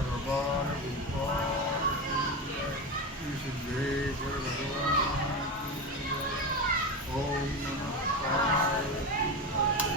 भगवान गोपाल की जय। श्री सिद्धेश्वर भगवान की जय। ओम नमः पार्वती पतये।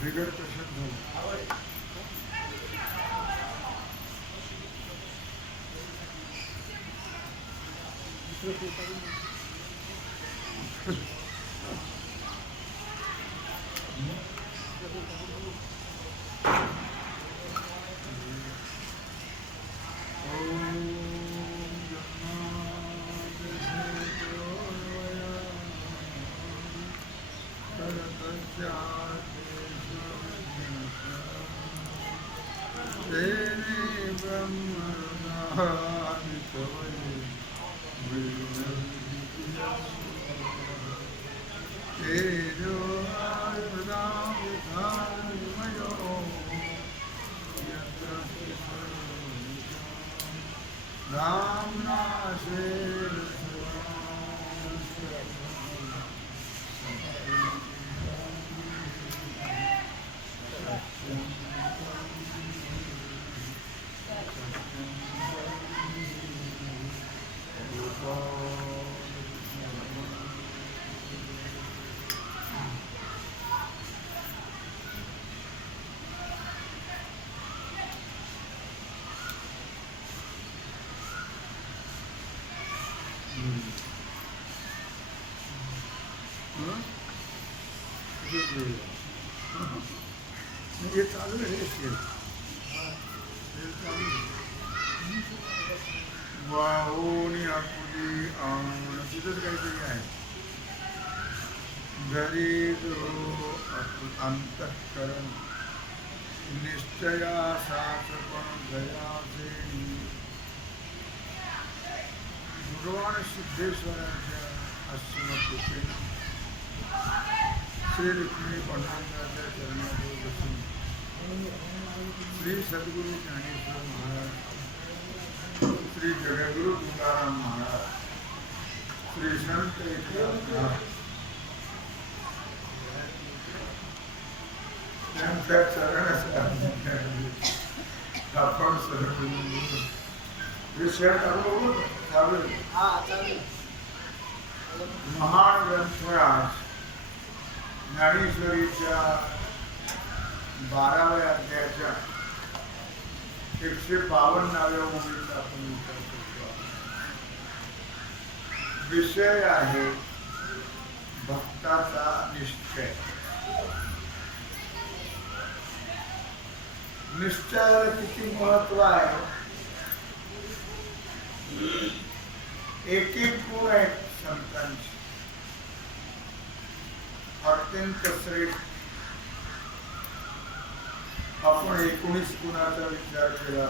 बिगड़ कशात झालं? ये चालू आहे वाहुनी आपुली तिथंच काहीतरी आहे घरी जो अंतःकरण निश्चया साचपण दयाचे भगवान सिद्धेश्वराच्या आश्रमकृपेने श्री लक्ष्मी पांडुरंगाच्या चरणाजवळ बसून श्री सद्गुरू ज्ञानेश्वर महाराज, श्री जगद्गुरु तुकाराम महाराज, श्री संत एकनाथ त्यांच्या चरणात आपण सर्व विषय चालू महान ग्रंथ ज्ञानेश्वरीच्या 12व्या अध्यायाच्या 152व्या ओळीचा आपण विचार करतो. विषय आहे भक्ताचा निश्चय. निश्चयाला किती महत्व आहे. एक एक गुण आहेत संतांचे अत्यंत श्रेष्ठ. आपण 19 गुणाचा विचार केला,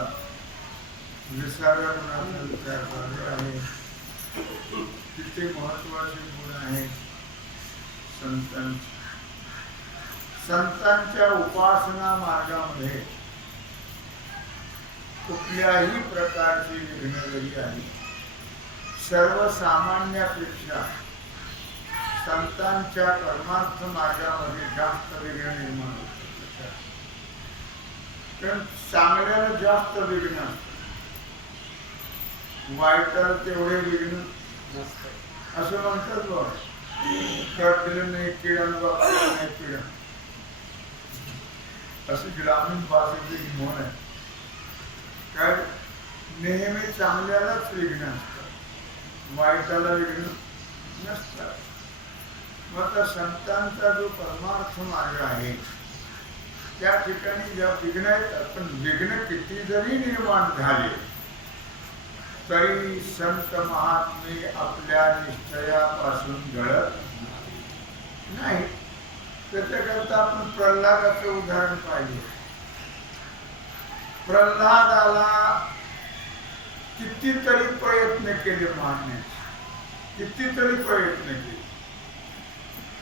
20व्या गुणाचा विचार केला आहे. किती महत्वाचे गुण आहेत संतांचे. संतांच्या उपासना मार्गामध्ये कुठल्याही प्रकारची विघ्न जरी आली, सर्वसामान्यापेक्षा संतांच्या परमार्थ मार्गामध्ये जास्त विघ्न निर्माण होतात. कारण चांगल्याला जास्त विघ्न असतात, वाईटाला तेवढे विघ्न असं म्हणतात. बघ दिलं नाही किडानं बाबा नाही किडा, अशी ग्रामीण भाषेची म्हण आहे. काय नेहमी चांगल्यालाच विघ्न असतात, वाईटाला विघ्न नसतात. मग आता संतांचा जो परमार्थ मार्ग आहे त्या ठिकाणी ज्या विघ्न येतात, पण विघ्न किती जरी निर्माण झाले तरी संत महात्मे आपल्या निश्चयापासून गळत नाही. त्याच्याकरता आपण प्रल्हादाचं उदाहरण पाहिजे. प्रल्हादाला कितीतरी प्रयत्न केले मारण्याचे, कितीतरी प्रयत्न केले,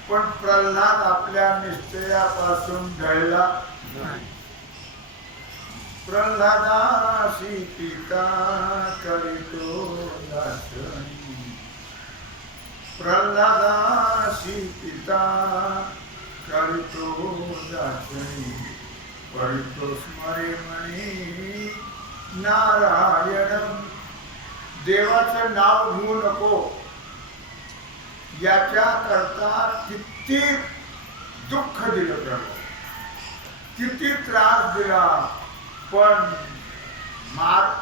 पण प्रल्हाद आपल्या निश्चयापासून ढळला नाही. प्रल्हादासी पिता करीतो दासनी, प्रल्हादासी पिता करीतो दासनी, करीतो स्मरे म्हणे नारायण. देवाचं नाव घेऊ नको याच्या करता किती दुःख दिलं प्रभू, किती त्रास दिला, पण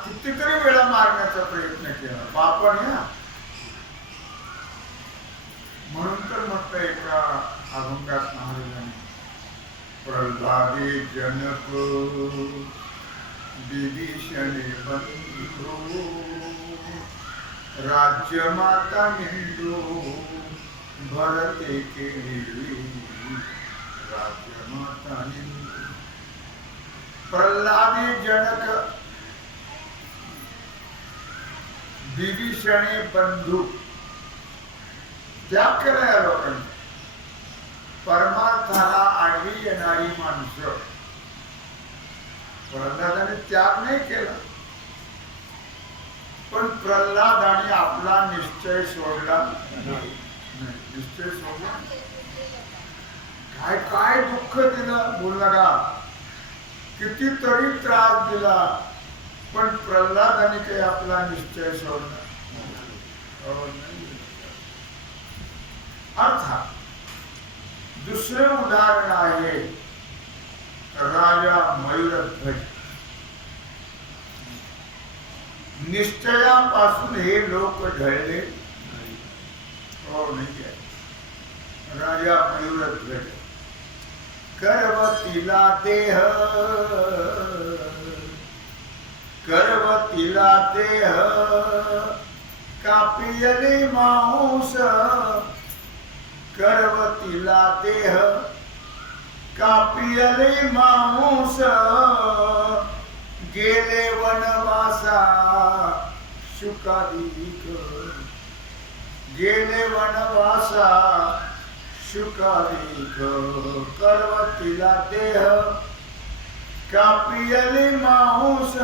कितीतरी वेळा मारण्याचा प्रयत्न केला बापण या. म्हणून तर म्हटलं एका अभंगात महाराजांनी, प्रल्हादे जनक विभीषणे बंधू, राज्य माता निंदू भरते केली, राज्य माता निंदू. प्रल्हादे जनक विभीषणे बंधू, त्याग केला या लोकांनी. परमार्थाला आडवी येणारी माणसं, प्रल्हादाने त्याग नाही केला, पण प्रल्हादाने आपला निश्चय सोडला नाही. निश्चय सोडला, काय काय दुःख दिलं बोलला का, कितीतरी त्रास दिला, पण प्रल्हादाने काही आपला निश्चय सोडला नाही. अर्थात दुसरे उदाहरण आहे राजा मयूरध्वज. निश्चयापासून हे लोक ढळले हो नाही. राजा मयूरध्वज करवतीला देह, करवतीला देह कापियले मांस, करवतीला देह कापियले मांस, गेले वनवासा शुकादिक, गेले वनवासा शुकादिक, करवतीला देह कापियले मांस.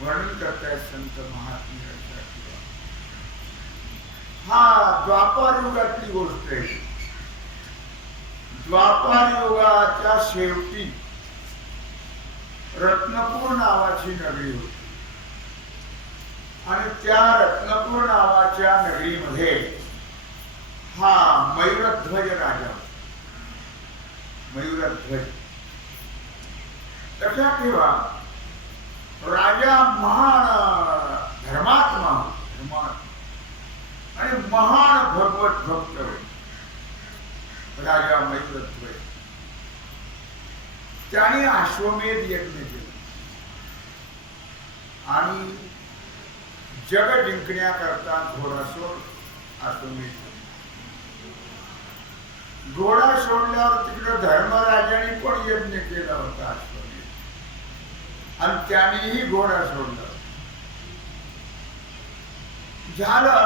वर्णन करतायत संत महात्मे. हा द्वापार युगातली गोष्ट आहे. द्वापार युगाच्या शेवटी रत्नपूर नावाची नगरी होती, आणि त्या रत्नपूर नावाच्या नगरीमध्ये हा मयूरध्वज राजा, मयूरध्वज. लक्षात ठेवा, राजा महान धर्मात्मा, आणि महान भगवत भक्त राजा मयूरध्वज. त्याने अश्वमेध यज्ञ केला आणि जग जिंकण्याकरता घोडासोड अश्वमेध. घोडा सोडल्यावर तिकडे धर्मराजाने पण यज्ञ केला होता अश्वमेध, आणि त्यानेही घोडा सोडला. झालं.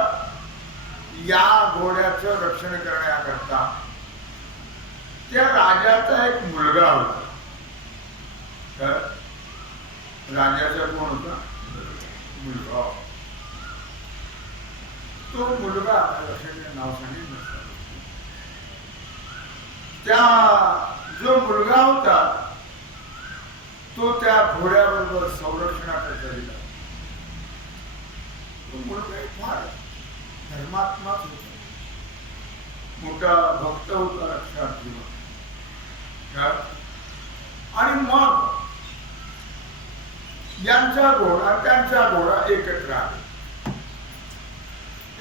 या घोड्याचं रक्षण करण्याकरता त्या राजाचा एक मुलगा होता. तर राजाचा कोण होता? मुलगा. तो मुलगा लक्षात नाव सांगितलं. त्या जो मुलगा होता तो त्या घोड्याबरोबर संरक्षणाकरता दिला. तो मुलगा फार धर्मात्माच होता, मोठा भक्त होता, लक्षात ठेवा. आणि मग यांचा घोडा त्यांचा घोडा एकत्र आले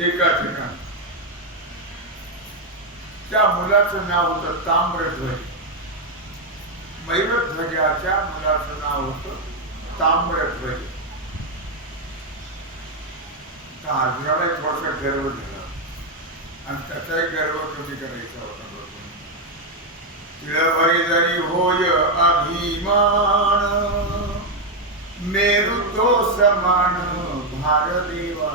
एका ठिकाणी. त्या मुलाचं नाव होतं ताम्रध्वज. मयूरध्वजाच्या मुलाचं नाव होतं ताम्रध्वज. अर्जुनाला थोडासा गर्व झाला आणि त्याचाही गर्व कमी करायचा होता. तिळभरी जरी होय अभिमान, मेरू तो समान भारदेवा.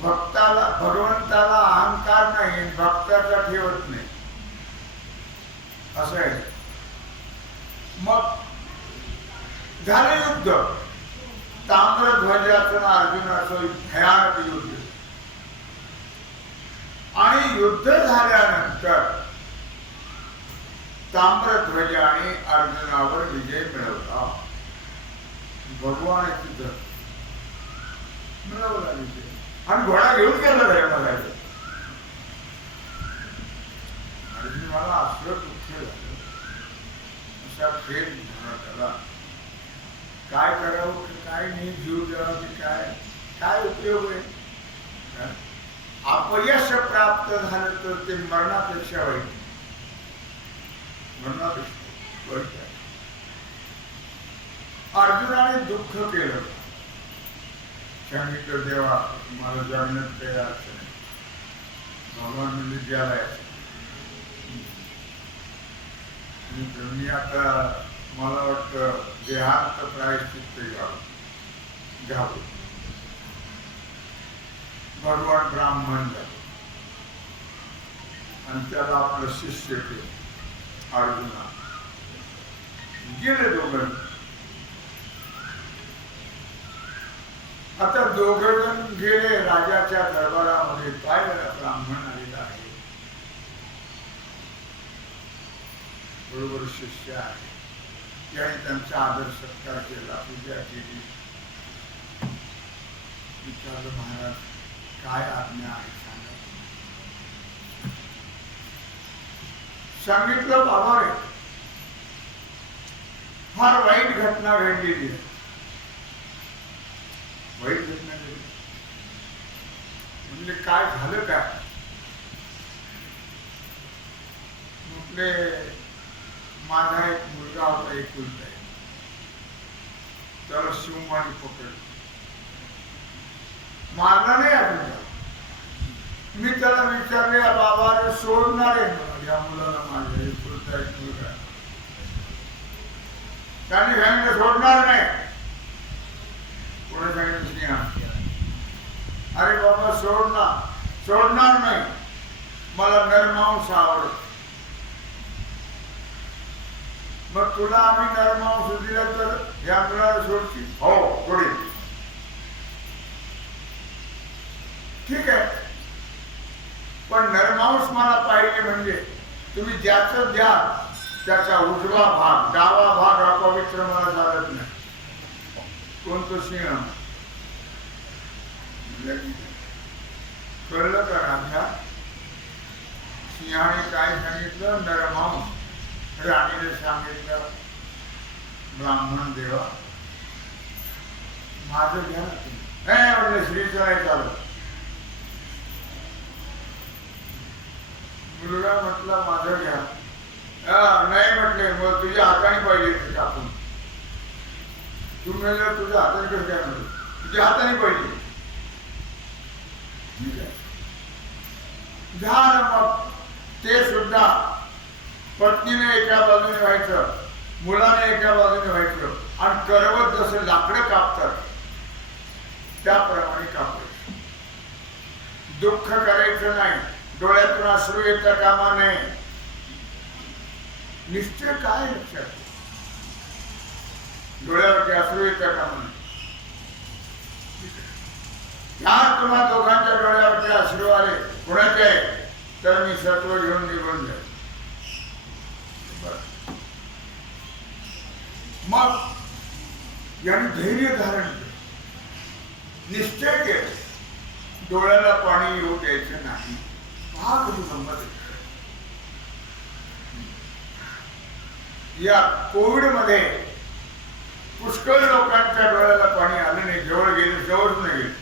भक्ताला भगवंताला अहंकार नाही, भक्ताचा ठेवत नाही असं आहे. मग झालं युद्ध. ताम्रध्वजाचं अर्जुनाचं भयानक युद्ध. आणि युद्ध झाल्यानंतर ताम्रध्वजाने अर्जुनावर विजय मिळवला. भगवान तिथं मिळवला विजय आणि घोडा घेऊन गेला धर्माला. अर्जुनाला असलं दुःख झालं. असा खेळ झाला त्याला. काय करावं की काय नाही, जीव द्यावा की काय, काय उपयोग आहे. अपयश प्राप्त झालं तर ते मरणापेक्षा वाईट. मरणापेक्षा वाईट आहे. अर्जुनाने दुःख केलं. सांगितलं देवा मला जगण्यात काही अर्थ नाही. भगवान म्हणजे ज्याला मी आता मला वाटतं देहांत प्रायश्चित्त घ्यावं. भगवान ब्राह्मण झाले आणि त्याला आपलं शिष्य केलं अर्जुना. गेले दोघं. आता दोघं जण गेले राजाच्या दरबारामध्ये. काय झालं, ब्राह्मण आलेला आहे, बरोबर शिष्य आहे. त्याने त्यांचा आदर सत्कार केला, पूजा केली. विचारलं महाराज काय आज्ञा आहे सांगा. सांगितलं बाबा रे फार वाईट घटना घडलेली आहे. वाईट घटना घडली म्हणजे काय झालं काय. म्हटले माझा एक मुलगा होता, एकुलता एक. त्याला शिवमानी पकडलं. मारला नाही अजून. मी त्याला विचारले बाबा रे सोडणार आहे या मुलाला, माझ्या एकुलता एक मुलगा. त्याने सांगितलं सोडणार नाही. कोणी सांगितलं सिंह. अरे बाबा सोडणार नाही, मला नरमांस आवडत. मग तुला आम्ही नरमांस दिला तर या मुलाला सोडची? हो थोडी. ठीक आहे, पण नरमांस मला पाहिजे म्हणजे तुम्ही ज्याचं द्या त्याचा उजवा भाग, डावा भाग हा पवित्र मला चालत नाही. कोणतो सिंह. कळलं का राजा. सिंहाने काय सांगितलं, नरमांस. राणीने सांगितलं ब्राह्मण देवा माझं घ्या ना तुम्ही. श्रीचं नाही चालत. मुलगा म्हटला माझं घ्या. नाही म्हटले मग तुझ्या हाताने पाहिजे टाकून. तुम्ही जर तुझ्या हाताने कसं काय म्हणतो, तुझ्या हाताने पाहिजे. ठीक आहे घ्या ना. मग ते सुद्धा पत्नीने एका बाजूने व्हायचं, मुलाने एका बाजूने व्हायचं आणि करवत जसं लाकडं कापतात त्याप्रमाणे कापायचं. दुःख करायचं नाही, डोळ्यातून अश्रू येता कामा नये. निश्चय काय लक्षात, डोळ्यावरती अश्रू येता कामा नये. ह्या तुम्हा दोघांच्या डोळ्यावरती अश्रू आले कुणाचे तर मी सत्व घेऊन निघून जाईल. मग याने धैर्य धारण केलं, निश्चय केलं डोळ्याला पाणी येऊ द्यायचं नाही. हा कधी गंमत. या कोविड मध्ये पुष्कळ लोकांच्या डोळ्याला पाणी आलं नाही. जवळ गेले, जवळच नाही गेले,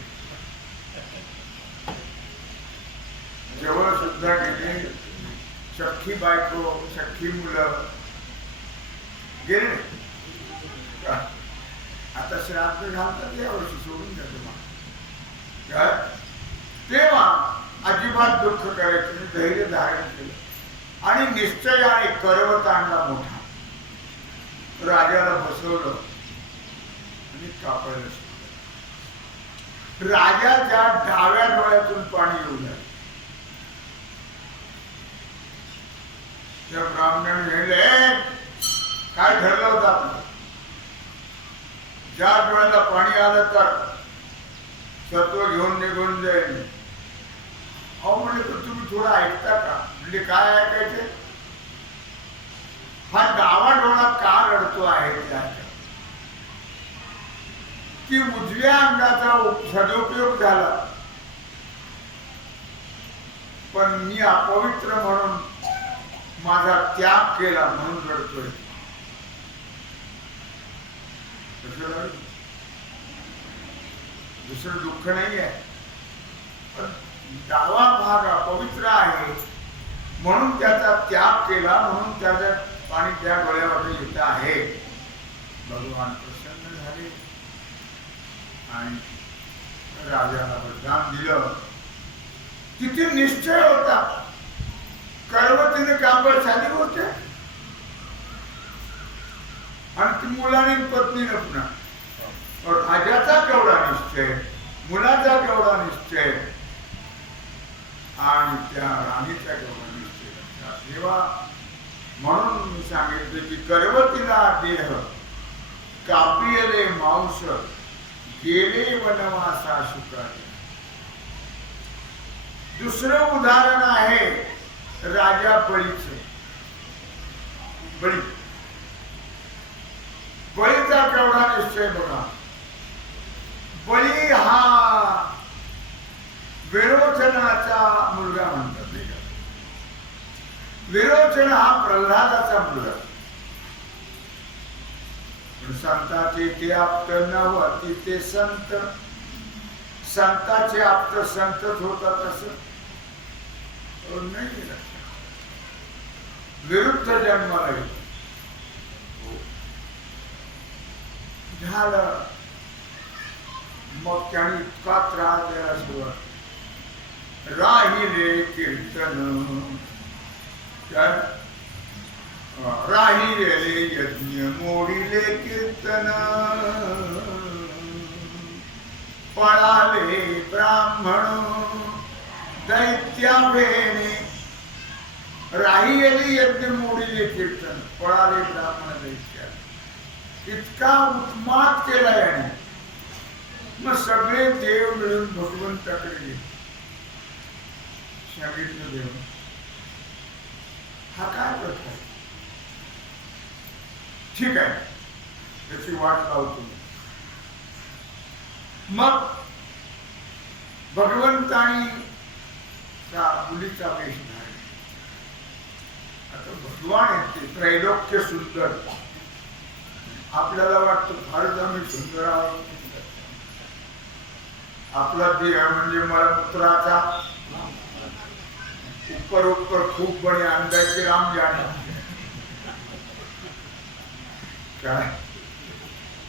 जवळ सुद्धा गेले सख्खी बायको, सख्खी मुलं गेले नाही. आता श्राद्ध घालतात यावर्षी, सोडून द्या तुम्हाला. तेव्हा अजिबात दुःख करायचं नाही, धैर्य धारण केलं आणि निश्चयाने करवत आणला मोठा. राजाला बसवलं आणि कापायला सुरू. राजाच्या डाव्या डोळ्यातून पाणी येऊ लागलं. त्या ब्राह्मणाने म्हणले, काय ठरलं होतं आपलं? ज्या डोळ्याला पाणी आलं तर सत्व घेऊन निघून जाईल. अहो म्हणजे तुम्ही थोडं ऐकता का? म्हणजे काय ऐकायचे? हा डावा डोळा का रडतो आहे त्याच्या? की उजव्या अंगाचा सदुपयोग झाला, पण मी अपवित्र म्हणून माझा त्याग केला म्हणून रडतोय. दुसरं दुःख नाही आहे, पण डावा भाग अपवित्र आहे म्हणून त्याचा त्याग केला, म्हणून त्याच्या पाणी त्या डोळ्यावर येत आहे. भगवान प्रसन्न झाले आणि राजाला वरदान दिलं. किती निश्चय होता. करवतीने कापड साधी गोष्ट आणि ती मुलाने पत्नी पुन्हा. राजाचा केवढा निश्चय, मुलाचा केवढा निश्चय आणि त्या राणीचा केवढा निश्चय. तेव्हा म्हणून मी सांगितले की करवतीला देह कापियले मांस गेले वनवासा शुकाले. दुसरं उदाहरण आहे राजा बळीचे. बळीचा केवढा निश्चय बघा. बळी हा विरोचनाचा मुलगा म्हणतात. विरोचन हा प्रल्हादाचा मुलगा. संताचे ते आप्त नव्हती ते संत. संताचे आप्त संतच होतात असं नाही. विरुद्ध जन्माला झालं. मग त्याने इतका त्रास द्यायला सुरुवात. राहिले कीर्तन, राहिले यज्ञ मोडिले कीर्तन, पळाले ब्राह्मण दैत्या भेणे. राहिले यज्ञ मोडिले कीर्तन, पळाले ब्राह्मण दैत्या. इतका उत्माद केला याने. मग सगळे देव मिळून भगवंताकडे गेले. सांगितलं देव हा काय प्रकार? ठीक आहे, त्याची वाट लावतो. मग भगवंतानी मुलीचा वेश धारण. आता भगवान येते त्रैलोक्य सुंदर. आपल्याला वाटतं फारच आम्ही सुंदर आहोत. आपला देह म्हणजे मलमूत्राचा ऊपर खूप बने अंदाजे राम जाणे. काय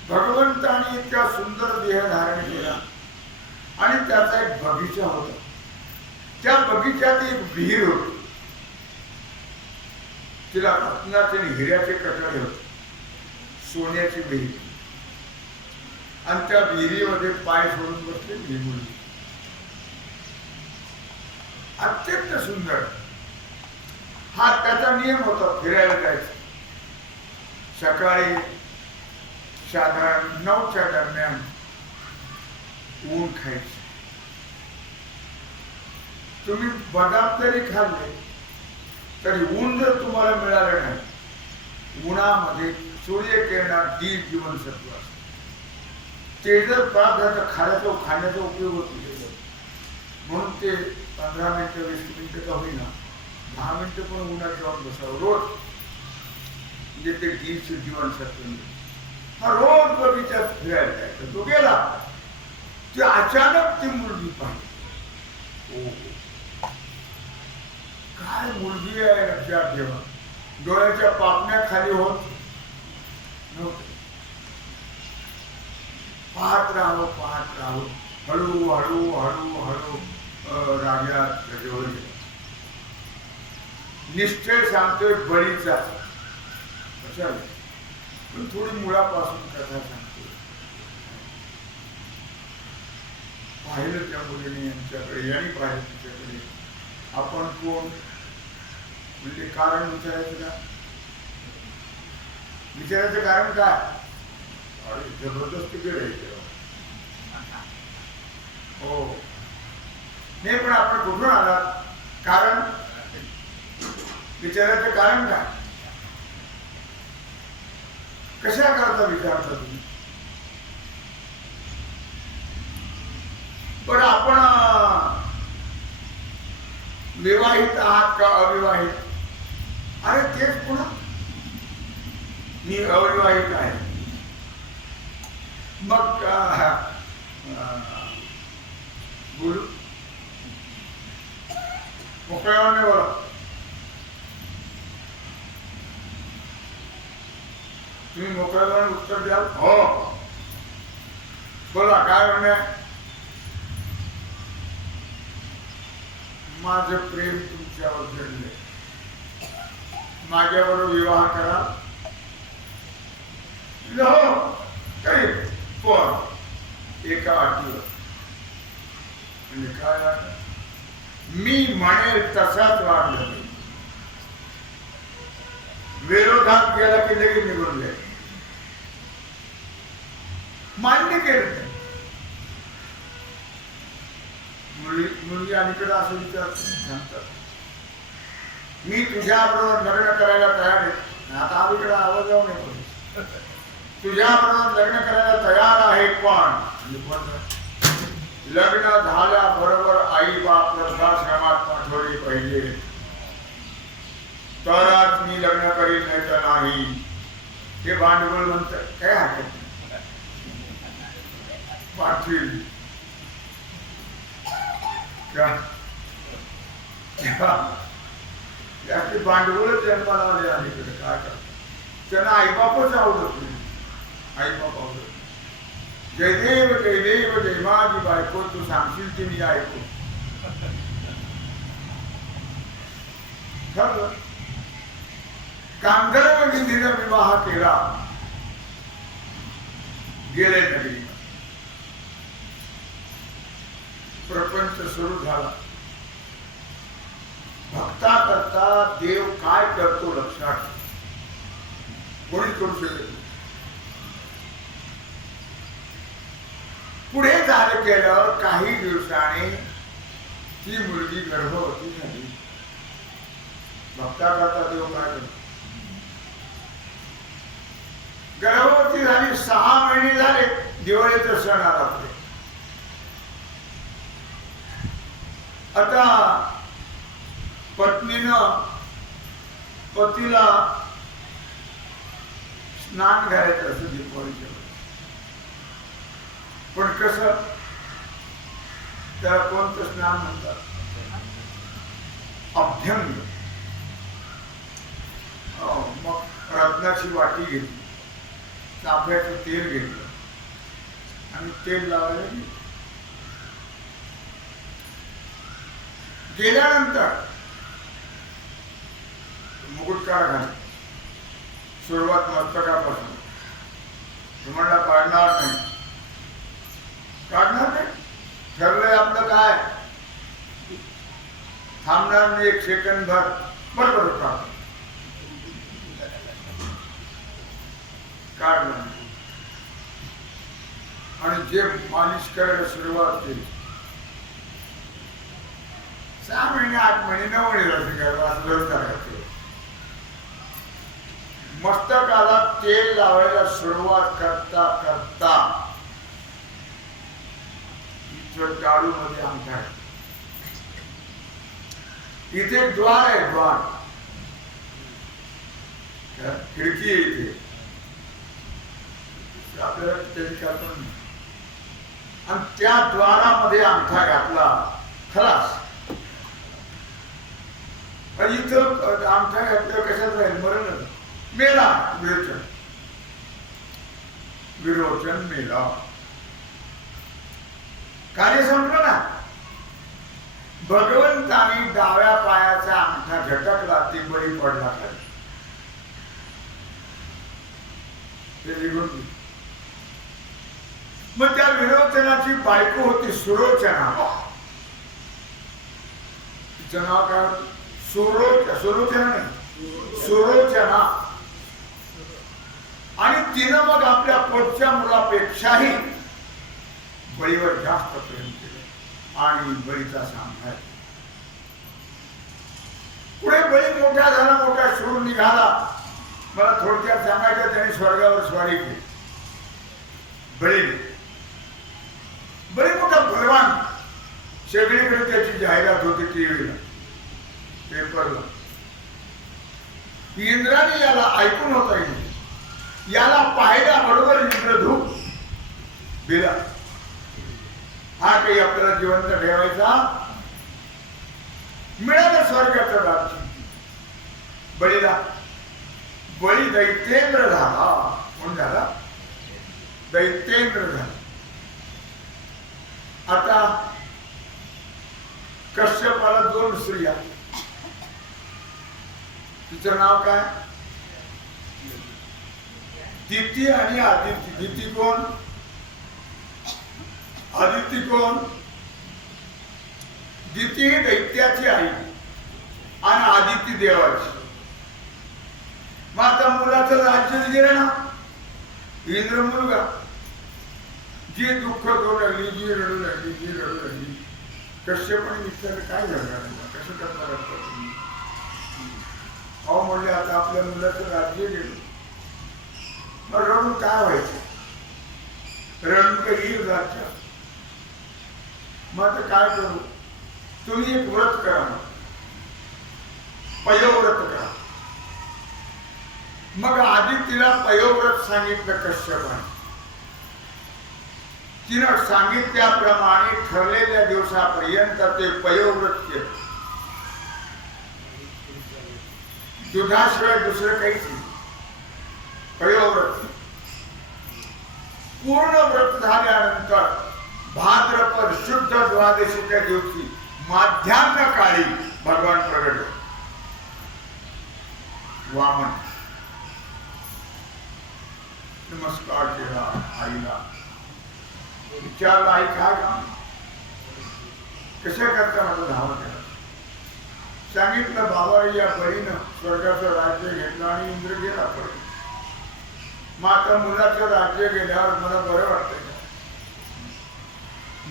भगवंताने इतका सुंदर देह धारण केला आणि त्याचा एक बगीचा होता. त्या बगीच्यात एक विहीर होती. तिला रत्नाचे आणि हिऱ्याचे कटडे होते. सोन्याची विहीर. आणि त्या विहिरीमध्ये पाय सोडून बसले मुलगी. अत्यंत सुंदर. हा त्याचा नियम होता फिरायला जायचा. सकाळी साधारण 9च्या दरम्यान ऊन खायचं. तुम्ही बदाम जरी खाल्ले तरी ऊन जर तुम्हाला मिळालं नाही, उन्हामध्ये सूर्यकिरणात जीवनसत्व असतं. ते जर प्राप्त खाण्याचा उपयोग होतो. म्हणून ते 15 मिनिटं 20 मिनिटं का होईना 10 मिनिटं पण उन्हात जाऊन बसावं रोज. म्हणजे ते जीवनसत्व हा रोज बगीच्यात फिरायला जायचं. तो गेला ते अचानक ती मुलगी पाहिली. काय मुलगी आहे लक्षात ठेवा. डोळ्याच्या पापण्या खाली होत नव्हते. पाहत राहो. हळू हळू राजा जवळ गेला. निश्चय सांगतोय बळीचा, कशाला पण थोडी मुळापासून कथा सांगतोय. पाहिलं त्या मुलीने यांच्याकडे, यांनी पाहिलं तिच्याकडे. आपण कोण म्हणजे कारण विचारायचं का? विचारायचं कारण काय? अरे जबरदस्ती केलं हो. नाही पण आपण कुठून आलात? कारण विचारायचं कारण काय? कशा करता विचारता तुम्ही? पण आपण विवाहित आहात का अविवाहित? अरे तेच पुन्हा मी अविवाहित आहे. मग बोलू मोकळ्याने बोला. तुम्ही मोकळ्याने उत्तर द्याल. हो बोला काय म्हणे? माझं प्रेम तुमच्यावर जडले, माझ्याबरोबर विवाह करा. हो काही पण एका अटीवर. म्हणजे काय? मी म्हणेल तसाच वाढलं. विरोधात गेला की लगेच निघून जाईल. मान्य केलं नाही. मुलगी अलीकडे असं विचारतात, मी तुझ्या बरोबर लग्न करायला तयार आहे. आता अलीकडे आवाज जाऊ नये. तुझ्या बरोबर लग्न करायला तयार आहे पण लग्न झाल्याबरोबर आई बाप वृद्धाश्रमात पाठवले पाहिजे, तरच मी लग्न करीन, नाही तर नाही. हे भांडवल म्हणतात. काय हरकत पाठवी याचे भांडवल जन्माला आले अलीकडे. काय करतात? त्यांना आईबापच आवडत नाही. आईबाप आवडत. जयदेव जयदेव जय माझी बायको, तू सांगशील ते मी ऐकू. ठरलं. गांधर्व विधीने विवाह केला. गेले नगरी. प्रपंच सुरू झाला. भक्ता करता देव काय करतो लक्षात कोणी करू शकत. पुढे झालं केल्यावर काही दिवसाने ती मुलगी गर्भवती झाली. भक्ता करता देव काय करतो? गर्भवती झाली. 6 महिने झाले. दिवाळीचा सण आला पुढे. आता पत्नीनं पतीला स्नान घालायचं असं दिवाळीच्या. पण कसं? त्याला कोणतं स्नान म्हणतात? अभ्यंग. मग रत्नाची वाटी घेतली, चाफ्याचं तेल घेतलं आणि तेल लावायला गेलं. गेल्यानंतर मुकुटकार घाल. सुरुवात मस्तकापासून. तुम्हाला काढणार नाही. काढणार नाही ठरलंय आपलं. काय थांबणार नाही 1 सेकंद भर. बरोबर काढलं. आणि जे मालिश करायला सुरुवात केली. 6 महिने 8 महिने 9 महिने मस्तकाला तेल लावायला सुरुवात करता करता टाळू मध्ये अंगठा आहे. इथे द्वार आहे. द्वार खिडकी आहे इथे. आपल्याला त्याची कल्पना नाही. आणि त्या द्वारामध्ये अंगठा घातला. खलास. इथं आमच्या घातलं कशात राहील मरण मेला विरोचन विरोचन मेला कार्य संपलं ना. भगवंतानी डाव्या पायाचा अंगठा झटकला ती बळी पडला खाली. मग त्या विरोचनाची बायको होती सुरोचना. तिचं नाव काय? सुरोचना नाही, सुरोचना. आणि तिनं मग आपल्या पोटच्या मुलापेक्षाही बळीवर जास्त प्रेम केलं आणि बळीचा सांभाळ. पुढे बळी मोठा झाला, मोठा शूर निघाला. मला थोडक्यात सांगायचं, त्याने स्वर्गावर स्वारी केली. बळी मोठा बलवान. सगळीकडे त्याची जाहिरात होती टीव्हीला, पेपरला. इंद्राने याला ऐकून होता येईल, याला पाहिला बरोबर इंद्रधूप दिला. हा काही आपल्याला जिवंत ठेवायचा. मिळालं स्वर्गाचं राज्य बळीला. बळी दैत्येंद्र झाला. कोण झाला? दैत्येंद्र झाला. आता कश्यपाला 2 स्त्रिया. तिचं नाव काय? दिती आणि आदिती. दिती कोण? आदिती कोण? दिती ही दैत्याची आई आणि आदिती देवाची. मग आता मुलाचं राज्य गेलं ना. इंद्र मुलगा, जी दुःख करू लागली, जी रडू लागली, जी रडू लागली. कश्यपाने विचारलं, काय झालं, कसं करणार तुम्ही? अहो म्हणले, आता आपल्या मुलाचं राज्य गेलं, मग रडून काय व्हायचं? रडून काही येईल राज्य. मग आता काय करू? तुम्ही एक व्रत करा, पयोव्रत करा. मग आधी तिला पयोव्रत सांगितलं कश्यपाने. तिनं सांगितल्याप्रमाणे ठरलेल्या दिवसापर्यंत ते पयोव्रत केलं. दुधाशिवाय दुसरं काहीच नाही. पयोव्रत पूर्ण व्रत झाल्यानंतर भाद्रपद शुद्ध द्वादशीच्या दिवशी माध्यान्ह काळी भगवान प्रगट वामन. नमस्कार केला आईला. विचारला, आई काय काम कशा करता? मला धावा केला. सांगितलं, बाबा या बळीनं स्वर्गाचं राज्य घेतलं आणि इंद्र गेला पडला. मग आता मुलाचं राज्य गेल्यावर मला बरं वाटतंय का?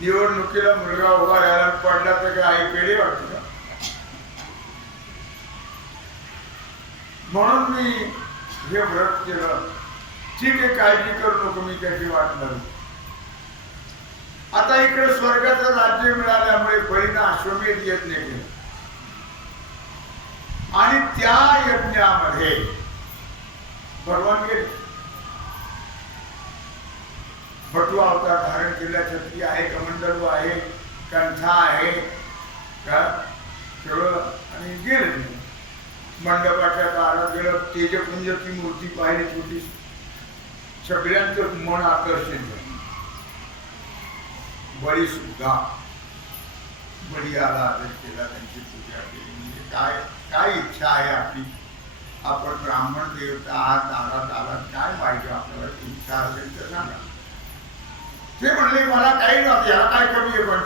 निवडणुकीला मुलगा उभा राहायला पडला तर काय आई पेढे वाटते का? म्हणून मी हे व्रत केलं. ठीक आहे, काळजी करू नको, मी त्याची वाट लावली. आता इकडे स्वर्गाचं राज्य मिळाल्यामुळे बळीनं अश्वमेध यज्ञ केला आणि त्या यज्ञामध्ये भगवान गेले. भटू अवतार धारण केला. छत्री आहे, कमंडलू आहे, कंठा आहे का सगळं. आणि गेलं मंडपाच्या दारात गेलं. तेजपुंजची मूर्ती पाहिली छोटी. सगळ्यांचं मन आकर्षित झालं. बळी सुद्धा. बळी आला, आदर केला, त्यांची पूजा केली. म्हणजे काय काय इच्छा आहे आपली? आपण ब्राह्मण देवता आहात, दारात आलात, काय पाहिजे आपल्याला? इच्छा असेल तर सांगा. ते म्हणले, मला काही नव्हतं, याला काय कमी आहे पण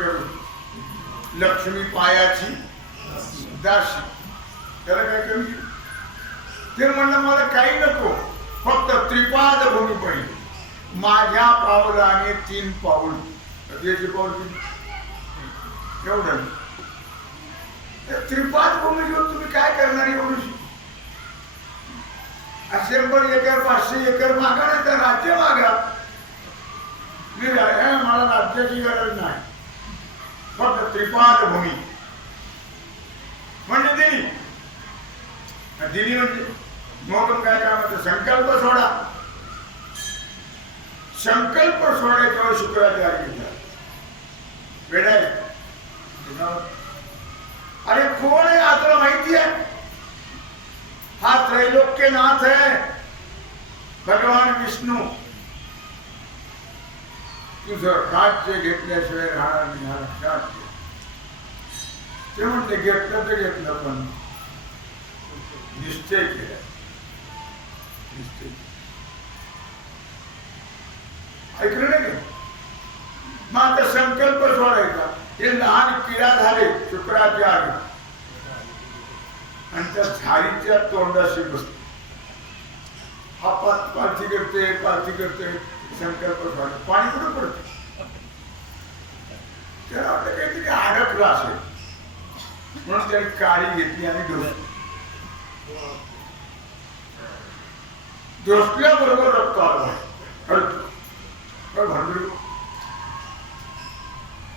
लक्ष्मी पायाची दाशी, त्याला काय कमी? ते म्हणलं, मला काही नको, फक्त त्रिपाद भूमी पाहिजे. माझ्या पावलाने 3 पाऊल. त्याची पाऊल एवढं. त्रिपाद भूमी घेऊन तुम्ही काय करणार? एवढी 100 एकर 500 एकर मागा, नाही तर राज्य मागा. मला राज्याची गरज नाही, फक्त त्रिपाद भूमी. म्हणजे दिली दिली म्हणजे मग काय काम होतं? संकल्प सोडा. संकल्प सोडायच्यावर शुक्राचार्य घेतला. वेळ आहे. अरे कोण आहे? तुला माहिती आहे? हा त्रैलोक्यनाथ है भगवान विष्णू. तुझं राज्य घेतल्याशिवाय राहणार नाही हा लक्षात घे. ते म्हणते घेतलं तर घेतलं पण निश्चय केला. ऐकलं नाही. मग आता संकल्प सोडायचा. हे लहान किडा झाले शुक्राच्या आधी आणि त्या झाडीच्या तोंडाशी बसतो. हा पालथी करते संकल्प सोडा. पाणी कुठं पडते. त्याला वाटतं काहीतरी अडकलं असेल म्हणून त्याने काळी घेतली आणि ढोसल्याबरोबर रक्त आलं.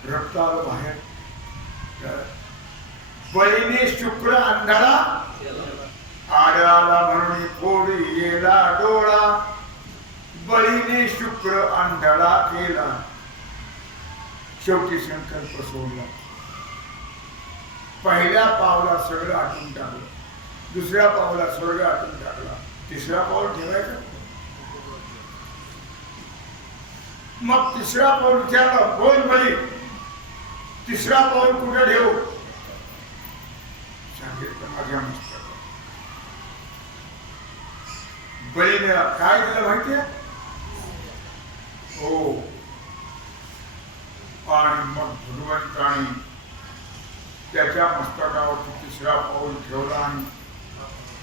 रक्त आलं बाहेर. बळीने शुक्र अंधारा आडाला म्हणून फोडी गेला डोळा. बळीने शुक्र अंधारा केला. शेवटी संकल्प सोडला. पहिल्या पावला सगळं आटून टाकलं. दुसऱ्या पावला स्वर्ग आटून टाकला. तिसरा पाऊल ठेवायचा. मग तिसरा पाऊल विचारला बोल बळी तिसरा पाऊल कुठे ठेवू. सांगितलं माझ्या मस्तकावर. बळीने काय दिलं माहितीये. हो. आणि मग भगवंताने त्याच्या मस्तकावरती तिसरा पाऊल ठेवला आणि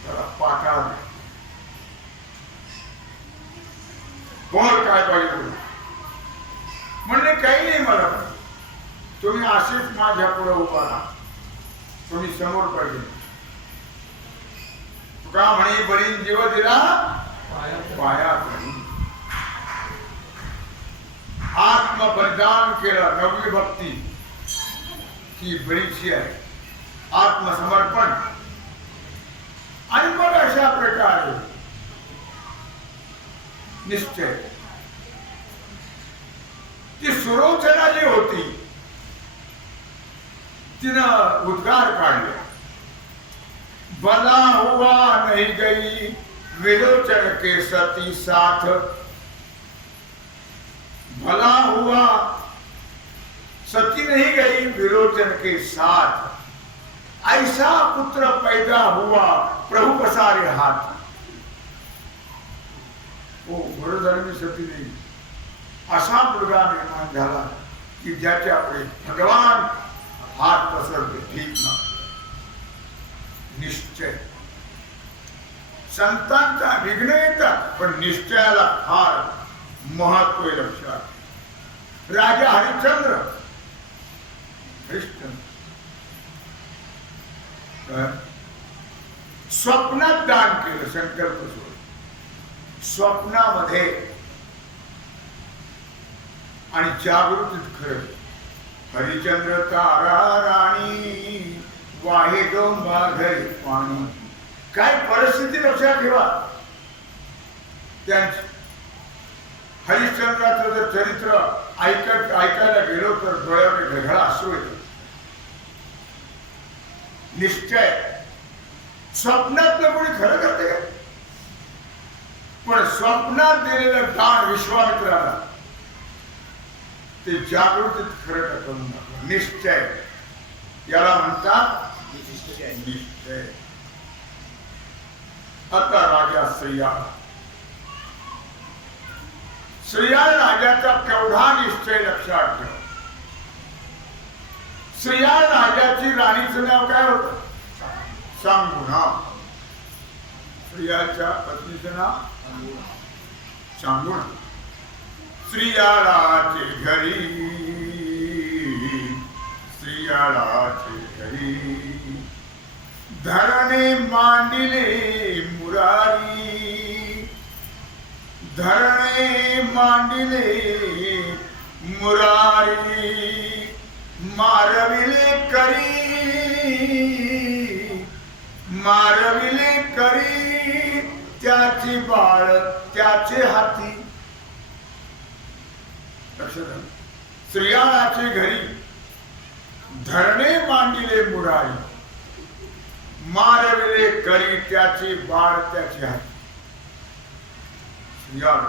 त्याला पाताळ दिला. बोल काय पाहिजे. म्हणले काही नाही मला. तुम्ही असेच माझ्या पुढे उभा राहा. तुम्ही समोर पाहिजे. तुका म्हणे बळीन जीव दिला पाया पडी. आत्मबलिदान केलं. नववी भक्ती ही बळीची आहे. आत्मसमर्पण. आणि मग अशा प्रकारे निश्चय. ती सुरोचना जी होती तिनं उद्गार काढले. बला हुआ नहीं गई विरोचन के सती साथ. भला हुआ सती नहीं गई विरोचन के साथ. ऐसा पुत्र पैदा हुआ प्रभु पसारे हाथ. हो बरं झालं मी सती नाही. असा मुलगा निर्माण झाला की ज्याच्याकडे भगवान हात पसरते. ठीक ना. निश्चय. संतांचा विघ्न येतात पण निश्चयाला फार महत्व आहे लक्षात. राजा हरिश्चंद्र स्वप्नात दान केलं. संकल्प सोड. स्वप्नामध्ये आणि जागृतीत खरं. हरिचंद्र तारा राणी वाहे डोंबा घरी पाणी. काय परिस्थिती लक्षात ठेवा त्यांची. हरिश्चंद्राचं जर चरित्र ऐकायला गेलो तर डोळ्यावर ढगळा अश्रू येतो. निश्चय. स्वप्नात कोणी खरं करते का. पण स्वप्नात दिलेलं दान विश्वामित्राला ते जागृतीत खरं करून दाखवलं. निश्चय. याला म्हणतात निश्चय. आता राजा श्रीयाळ. श्रीयाळ राजाचा केवढा निश्चय लक्षात ठेवा. श्रीयाळ राजाची राणीचं नाव काय होतं. सांगुणा. श्रीयाळच्या पत्नीचं नाव सांगुणा. श्रीयाळाचे घरी श्रीयाळाचे घरी धरणे मांडिले मुरारी. धरणे मांडिले मुरारी मारविले करी त्याची बाळ त्याचे हाती. श्रीयाळाचे घरी धरणे मांडिले मुरारी मारविले करी त्याची बाळ त्याची आहे. श्रियाळ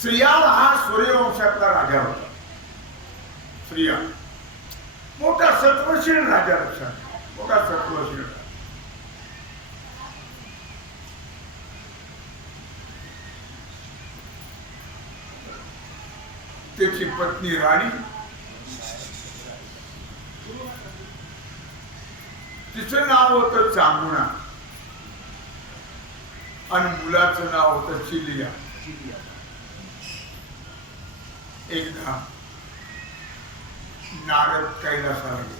श्रियाळ हा सूर्यवंशातला राजा होता. श्रियाळ मोठा सत्वशील राजा, लक्षात मोठा सत्वशील राजा. त्याची पत्नी राणी, तिचं नाव होतं चांगुणा आणि मुलाचं नाव होतं चिलिया. एकदा नारद कैलासाला गेले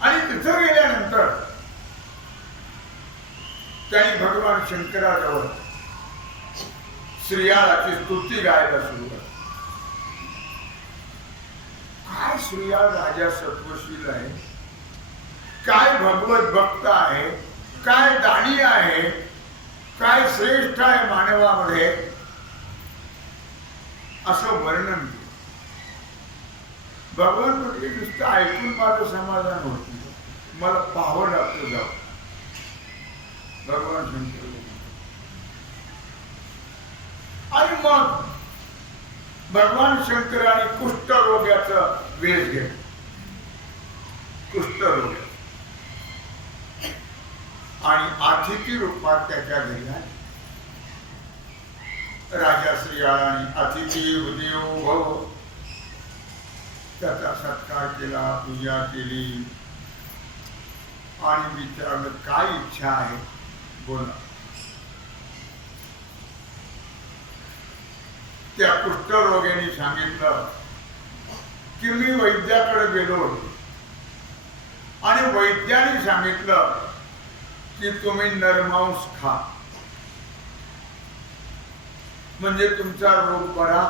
आणि तिथं गेल्यानंतर त्यांनी भगवान शंकराजवळ श्रियाळाची स्तुती गायला सुरू केली. काय श्रियाळ राजा सत्वशील आहे, काय भगवत भक्त आहे, काय दानी आहे, काय श्रेष्ठ आहे मानवामध्ये, असं वर्णन केलं. भगवान म्हटले नुसतं ऐकून माझं समाधान होत नाही, मला पाहावं लागतं जाऊ. भगवान शंकर आणि मग भगवान शंकराने कुष्ठरोग्याचं वेश घेतला. कुष्ठरोग आणि अतिथी रूपात त्याच्या घरी आले. राजा श्रियाळाने अतिथी उदयो भव त्याचा सत्कार केला, पूजा केली आणि विचारलं काय इच्छा आहे बोला. त्या कुष्ठरोग्याने सांगितलं की मी वैद्याकडे गेलो आणि वैद्याने सांगितलं की तुम्ही नरमांस खा म्हणजे तुमचा रोग बरा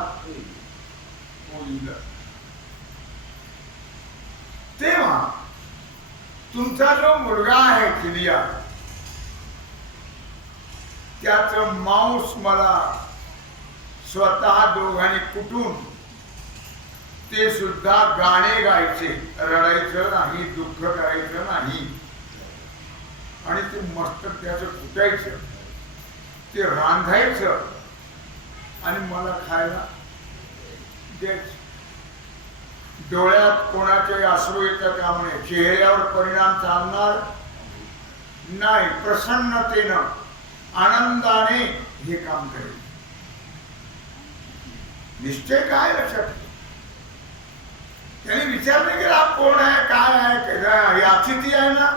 होईल. तेव्हा तुमचा जो मुलगा आहे चिलिया त्याचं मांस मला स्वतः दोघांनी कुटून ते सुद्धा गाणे गायचे, रडायचं नाही, दुःख करायचं नाही आणि ते मस्त त्याचं कुटायचं, ते रांधायचं आणि मला खायला द्यायचं. डोळ्यात कोणाचे अश्रू येतं त्यामुळे चेहऱ्यावर परिणाम चालणार नाही, प्रसन्नतेनं आनंदाने हे काम करेल. निश्चय काय लक्षात त्यांनी विचारले की आप कोण आहे, काय आहे, अतिथी आहे ना.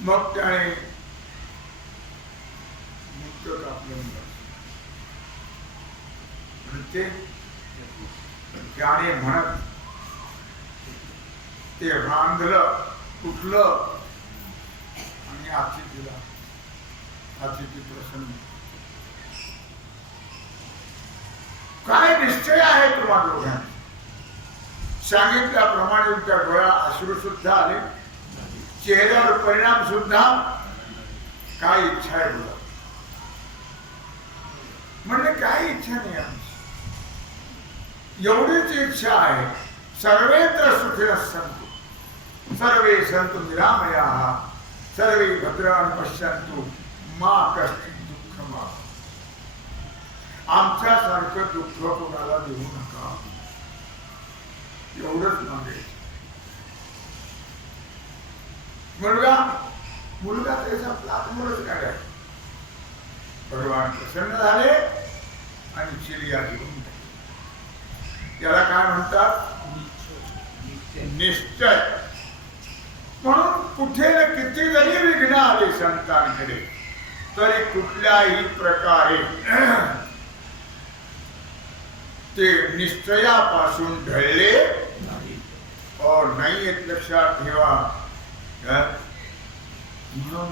मग त्याने मुक्त कापलं ते गाणे म्हणत ते रांधलं कुठलं आणि अतिथी प्रसन्न. काय निश्चय आहे तुम्हा दोघांनी सांगितल्याप्रमाणे तुमच्या डोळ्यात अश्रू सुद्धा आले, चेहऱ्यावर परिणाम सुद्धा. काय इच्छा आहे बोला. म्हणजे काय इच्छा नाही आमची, एवढीच इच्छा आहे सर्वेत्र सुखिनः सन्तु सर्वे सन्तु निरामयाः सर्वे भद्राणि पश्यन्तु मा कश्चित् दुःखम् आप्नुयात्. आमच्यासारखं दुःख कोणाला देऊ नका, एवढंच मागे. मुलगा त्याचा प्लाटमोरच काढाय. भगवान प्रसन्न झाले आणि चिलिया घेऊन याला काय म्हणतात निश्चय. म्हणून कुठे ना किती जरी विघ्न आले संतांकडे तरी कुठल्याही प्रकारे ते निश्चयापासून ढळले नाही. एक लक्षात ठेवा. म्हणून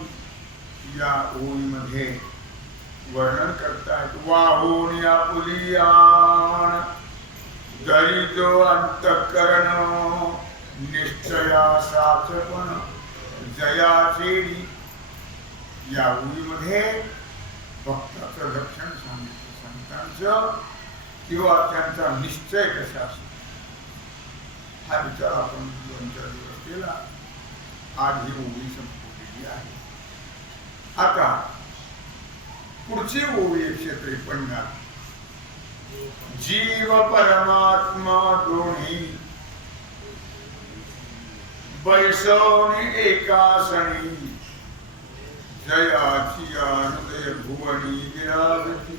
या ओळीमध्ये वर्णन करतायत वाहून आपुलियान दरिद्रो अंतःकरण निश्चया साचपण जयाचेडी. या ओळीमध्ये भक्ताचं लक्षण सांगितलं, संतांचं किंवा त्यांचा निश्चय कसा असतो. हा विचार आपण 2-4 दिवस केला. आज ही ओवी संपलेली आहे. आता पुढची ओवी 153. जीव परमात्मा दोन्ही बैसवणे एकासनी जयाची हृदय भुवनी विराजती.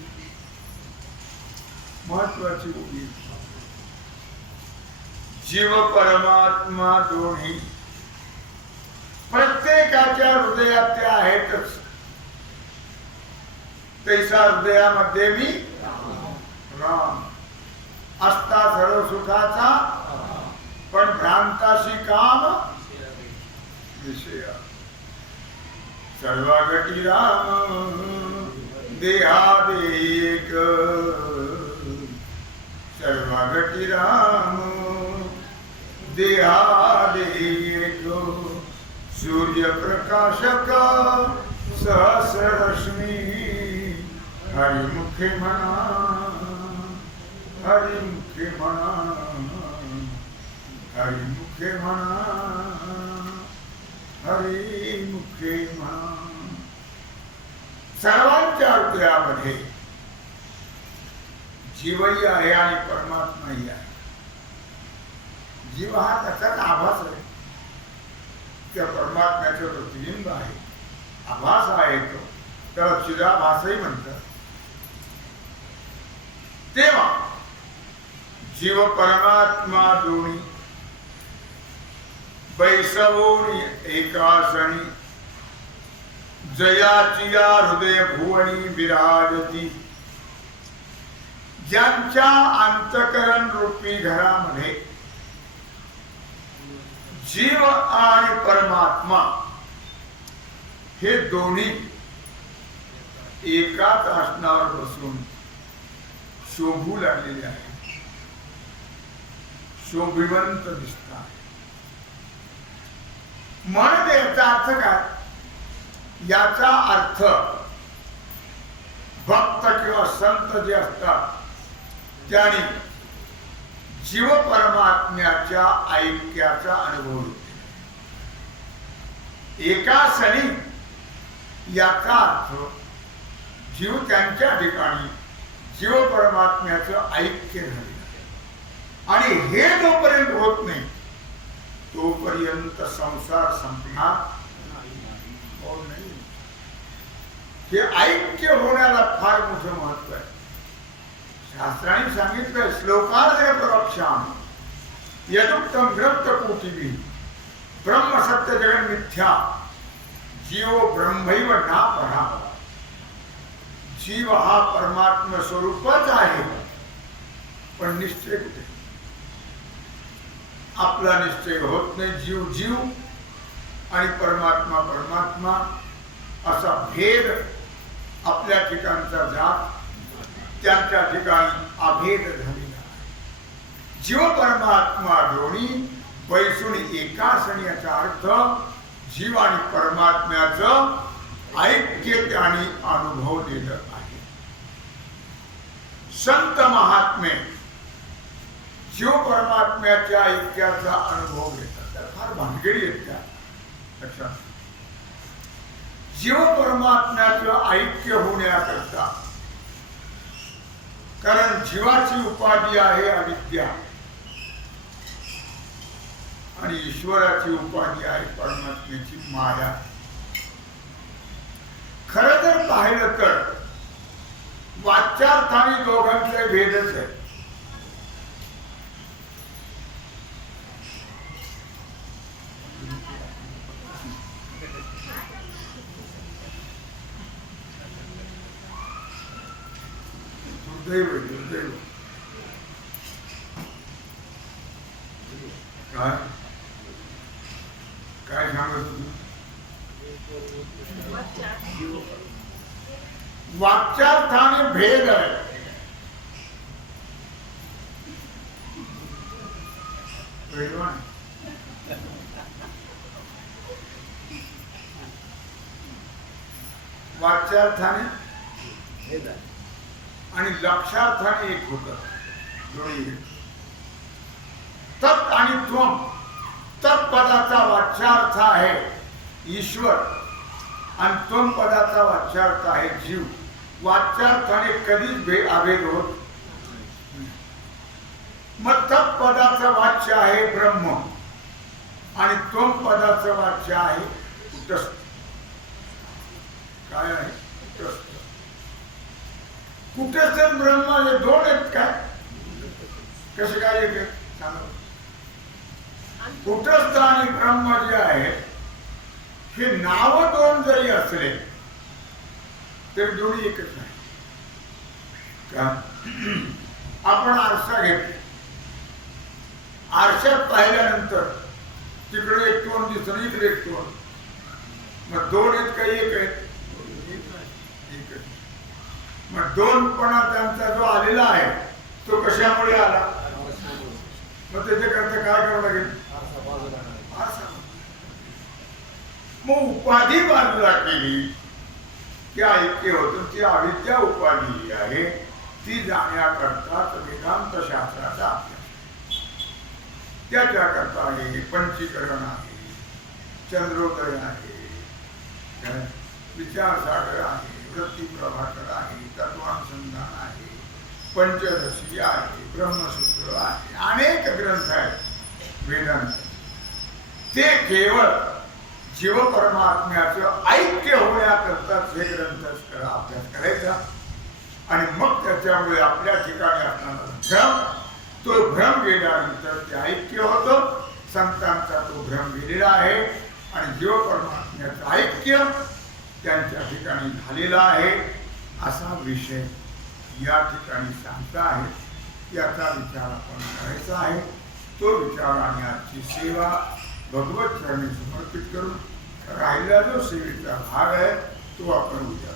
महत्वाची ओवी. जीव परमात्मा दोन्ही प्रत्येकाच्या हृदयात ते आहेतच. तैसा हृदयामध्ये मी राम असता सर्व सुखाचा पण भ्रांताशी काम विषय. सर्वागती राम देहादेक सर्वागती राम देहादेक सूर्यप्रकाशक सहस्ररश्मी हरिमुखे म्हणा हरिमुखे म्हणा हरिमुखे म्हणा हरिमुखे म्हणा. सर्वांच्या हृदयामध्ये जीवही आहे आणि परमात्माही आहे. जीव हा त्याचाच आभास आहे. त्या परमात्म्याचं प्रतिबिंब आहे. आभास आहे तो. त्याला चिदाभासही म्हणतात. तेव्हा जीव परमात्मा दोन्ही बैसवून एकासनी जयाची हृदय भुवनी विराजती. ज्यांच्या अंतकरण रूपी घरामध्ये जीव आणि परमात्मा हे दोन्ही एकाच आसनावर बसून शोभू लागलेले आहेत. शोभिवंत दिसतात. म्हणजे याचा अर्थ काय? याचा अर्थ भक्त किंवा संत जे असतात त्यांनी जीव परमात्म्याच्या ऐक्याचा अनुभव घेतला. एका सणी याचा अर्थ जीव त्यांच्या ठिकाणी जीव परमात्म्याचं ऐक्य झाले. आणि हे जोपर्यंत होत नाही तोपर्यंत संसार संपणार नाही. हे ऐक्य होण्याला फार मोठं महत्व आहे. शास्त्राने सांगितलं श्लोकार्धे प्रवक्ष्यामि यदुक्तम ग्रंथकोटिभिः ब्रह्म सत्य जगन मिथ्या जीवो ब्रह्मैव नापरा. जीव हा परमात्मा स्वरूपच आहे पण निश्चय कुठे? आपला निश्चय होत नाही. जीव जीव आणि परमात्मा परमात्मा असा भेद आपल्या ठिकाणचा जात त्यांच्या ठिकाणी अभेद झालेला. जीव परमात्मा दोन्ही बैसून एकासनी याचा अर्थ जीव आणि परमात्म्याचं ऐक्य त्यांनी अनुभवलेलं आहे. संत महात्मे जीव परमात्म्याच्या ऐक्याचा अनुभव घेतात. त्या फार भानगडी आहेत त्या लक्षात. जीव परमात्म्याचं ऐक्य होण्याकरता कारण जीवाची उपाधी आहे अविद्या आणि ईश्वराची उपाधी आहे परमात्म्याची माया. खरं जर पाहिलं तर वाच्यार्थाने दोघांचे भेदच आहे. दुर्दैव दुर्दैव. काय काय सांगत होतो? वाच्यार्थाने भेद आहे. वाच्यार्थाने भेद आहे आणि लक्षार्थाने एक होत. दोन्ही तत् आणि त्वम, तत्पदाचा वाच्यार्थ आहे ईश्वर आणि त्वम पदाचा वाच्यार्थ आहे जीव. वाच्यार्थाने कधीच अभेद होत. मग तत्पदाचं वाच्य आहे ब्रह्म आणि त्वम पदाचं वाच्य आहे कुटस्थ. काय आहे कुटस्थ? कुटस्थ आणि ब्रह्म हे दोन आहेत काय? कसे काय येते सांगा. कुटस्थ आणि ब्रह्म जे आहे हे नाव दोन जरी असले तरी दोन्ही एकच आहे का? आपण आरसा घेतला, आरशात पाहिल्यानंतर तिकडे एक तोंड दिसतं, इकडे एक तोंड, मग दोन आहेत काही एक आहेत? एकच. मग दोनपणा त्यांचा जो आलेला आहे तो कशामुळे आला? मग त्याच्याकरता काय करावं लागेल? आरसा. मग उपाधी बाजूला केली की ऐक्य होतं. ती अविद्या उपाधी आहे, ती जाण्याकरता वेदांत शास्त्राचा अभ्यास. त्याच्याकरता आहे पंचीकरण आहे, चंद्रोदय आहे, विचारसागर आहे, वृत्ती प्रभाकर आहे, तत्वानुसंधान आहे, पंचदशी आहे, ब्रह्मसूत्र आहे, अनेक ग्रंथ आहेत वेदांत. ते केवळ जीव परमात्म्याचं ऐक्य होण्याकरताच हे ग्रंथ अभ्यास करायचा. आणि मग त्याच्यामुळे आपल्या ठिकाणी असणारा भ्रम, तो भ्रम गेल्यानंतर ते ऐक्य होतं. संतांचा तो भ्रम गेलेला आहे आणि जीव परमात्म्याचं ऐक्य त्यांच्या ठिकाणी झालेला आहे. असा विषय या ठिकाणी सांगता आहे. याचा विचार आपण करायचा आहे. तो विचार आणि आजची सेवा भगवत चरणी समर्पित करून राहिला जो सेवेचा भाग आहे तो आपण उद्या